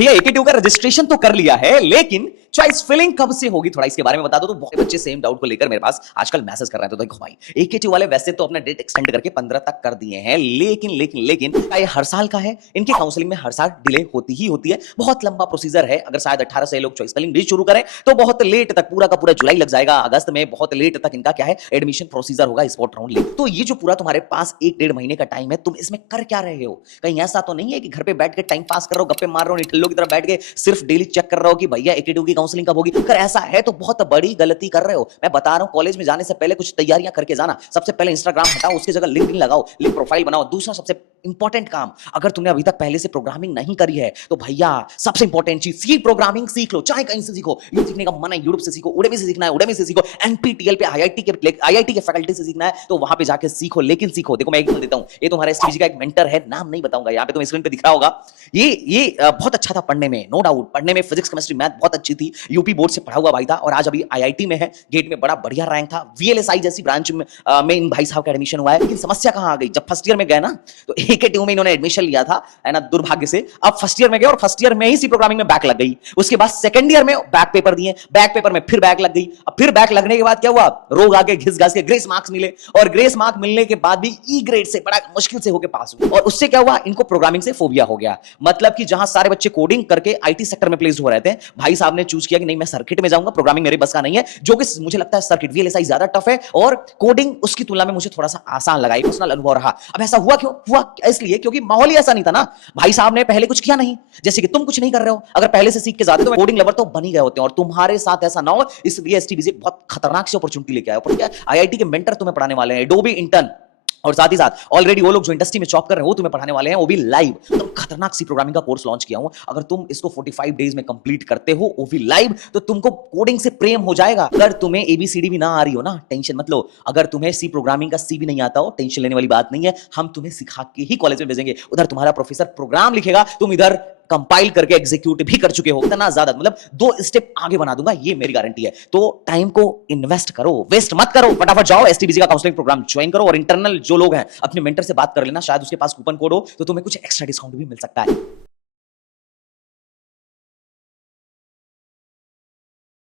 भैया एके का रजिस्ट्रेशन तो कर लिया है, लेकिन चॉइस फिलिंग कब से होगी थोड़ा इसके बारे में बता दो। तो बहुत बच्चे सेम डाउट को लेकर मेरे पास आजकल मैसेज कर रहे हैं। तो देखो भाई, एके वाले वैसे तो अपना डेट एक्सटेंड करके 15 तक कर दिए हैं, लेकिन ये हर साल का है। इनकी काउंसलिंग में हर साल डिले होती ही होती है। बहुत लंबा प्रोसीजर है। अगर शायद 18 से लोग चॉइस फिलिंग भी शुरू करें तो बहुत लेट तक, पूरा का पूरा जुलाई लग जाएगा। अगस्त में बहुत लेट तक इनका क्या है, एडमिशन प्रोसीजर होगा स्पॉट राउंड ले। तो ये जो पूरा तुम्हारे पास 1-1.5 महीने का टाइम है, तुम इसमें कर क्या रहे हो? कहीं ऐसा तो नहीं है कि घर पे बैठ के टाइम पास कर रहे हो, गप्पे मार रहे हो, निठल्लों की तरह बैठ के सिर्फ डेली चेक कर रहे हो कि भैया एके की काउंसलिंग कब होगी? अगर ऐसा है तो बहुत बड़ी गलती कर रहे हो। मैं बता रहा हूं, कॉलेज में जाने से पहले कुछ तैयारियां करके जाना। सबसे पहले इंस्टाग्राम हटाओ, उसकी जगह लिंक्डइन लगाओ, लिंक प्रोफाइल बनाओ। दूसरा सबसे इंपॉर्टेंट काम, अगर तुमने अभी तक पहले से प्रोग्रामिंग नहीं करी है तो भैया सबसे इंपॉर्टेंट चीज, सी प्रोग्रामिंग सीख लो। चाहे कहीं से सीखो, यूट्यूब सीखने का मन है यूट्यूब से सीखो, उडेमी से सीखना है उडेमी से सीखो, एनपीटीएल पे आईआईटी के फैकल्टी से सीखना है तो वहां पे जाके सीखो। लेकिन सीखो, देखो मैं एग्जांपल देता हूं, ये तुम्हारा एसटीबीजी का एक मेंटर है, नाम नहीं बताऊंगा, यहां पे तुम्हें स्क्रीन पे दिख रहा होगा। ये बहुत अच्छा था पढ़ने में, नो डाउट। पढ़ने में फिजिक्स केमिस्ट्री मैथ बहुत अच्छी थी, यूपी बोर्ड से पढ़ा हुआ भाई था, और आज अभी आईआईटी में है, गेट में बड़ा बढ़िया रैंक था। वीएलएसआई जैसी ब्रांच में इन भाई साहब का एडमिशन हुआ है। लेकिन समस्या कहां आ गई, जब फर्स्ट ईयर में गए ना तो एके में इन्होंने एडमिशन लिया था, है ना, दुर्भाग्य से। अब फर्स्ट ईयर में गए और फर्स्ट ईयर में ही सी प्रोग्रामिंग में बैक लग गई। उसके बाद सेकंड ईयर में बैक पेपर दिए, बैक पेपर में फिर बैक लग गई। अब फिर बैक लगने के बाद क्या हुआ, रोग आके घिस घास के ग्रेस मार्क्स मिले, और ग्रेस मार्क मिलने के बाद भी ई ग्रेड से बड़ा मुश्किल से होकर पास हुए। और उससे क्या हुआ, इनको प्रोग्रामिंग से फोबिया हो गया। मतलब कि जहां सारे बच्चे कोडिंग करके आईटी सेक्टर में प्लेस्ड हो रहे थे, भाई साहब ने चूज किया कि नहीं, मैं सर्किट में जाऊंगा, प्रोग्रामिंग मेरे बस का नहीं है। जो कि मुझे लगता है सर्किट वीएलएसआई ज्यादा टफ है और कोडिंग उसकी तुलना में मुझे थोड़ा सा आसान लगा, पर्सनल अनुभव रहा। अब ऐसा हुआ क्यों हुआ, इसलिए क्योंकि माहौल ही ऐसा नहीं था ना। भाई साहब ने पहले कुछ किया नहीं, जैसे कि तुम कुछ नहीं कर रहे हो। अगर पहले से सीख के जाते तो कोडिंग लवर तो बन ही गए होते हैं, और तुम्हारे साथ ऐसा ना हो, इसलिए एसटीबीजी बहुत खतरनाक सी अपॉर्चुनिटी लेके आया। क्या आईआईटी के मेंटर तुम्हें पढ़ाने वाले हैं, एडोबी इंटर्न, और साथ ही साथ ऑलरेडी वो लोग जो इंडस्ट्री में जॉब कर रहे हैं वो तुम्हें पढ़ाने वाले हैं, वो भी लाइव। तो खतरनाक सी प्रोग्रामिंग का कोर्स लॉन्च किया हूं। अगर तुम इसको 45 डेज में कंप्लीट करते हो, वो भी लाइव, तो तुमको कोडिंग से प्रेम हो जाएगा। अगर तुम्हें एबीसीडी भी ना आ रही हो ना, टेंशन मत लो। अगर तुम्हें सी प्रोग्रामिंग का सी भी नहीं आता हो, टेंशन लेने वाली बात नहीं है। हम तुम्हें सिखा के ही कॉलेज में भेजेंगे। उधर तुम्हारा प्रोफेसर प्रोग्राम लिखेगा, तुम इधर कंपाइल करके एग्जीक्यूट भी कर चुके हो। इतना ज्यादा, मतलब 2 स्टेप आगे बना दूंगा, ये मेरी गारंटी है। तो टाइम को इन्वेस्ट करो, वेस्ट मत करो। फटाफट जाओ एसटीबीजी का काउंसलिंग प्रोग्राम ज्वाइन करो, और इंटरनल जो लोग हैं अपने मेंटर से बात कर लेना, शायद उसके पास कूपन कोड हो तो तुम्हें कुछ एक्स्ट्रा डिस्काउंट भी मिल सकता है।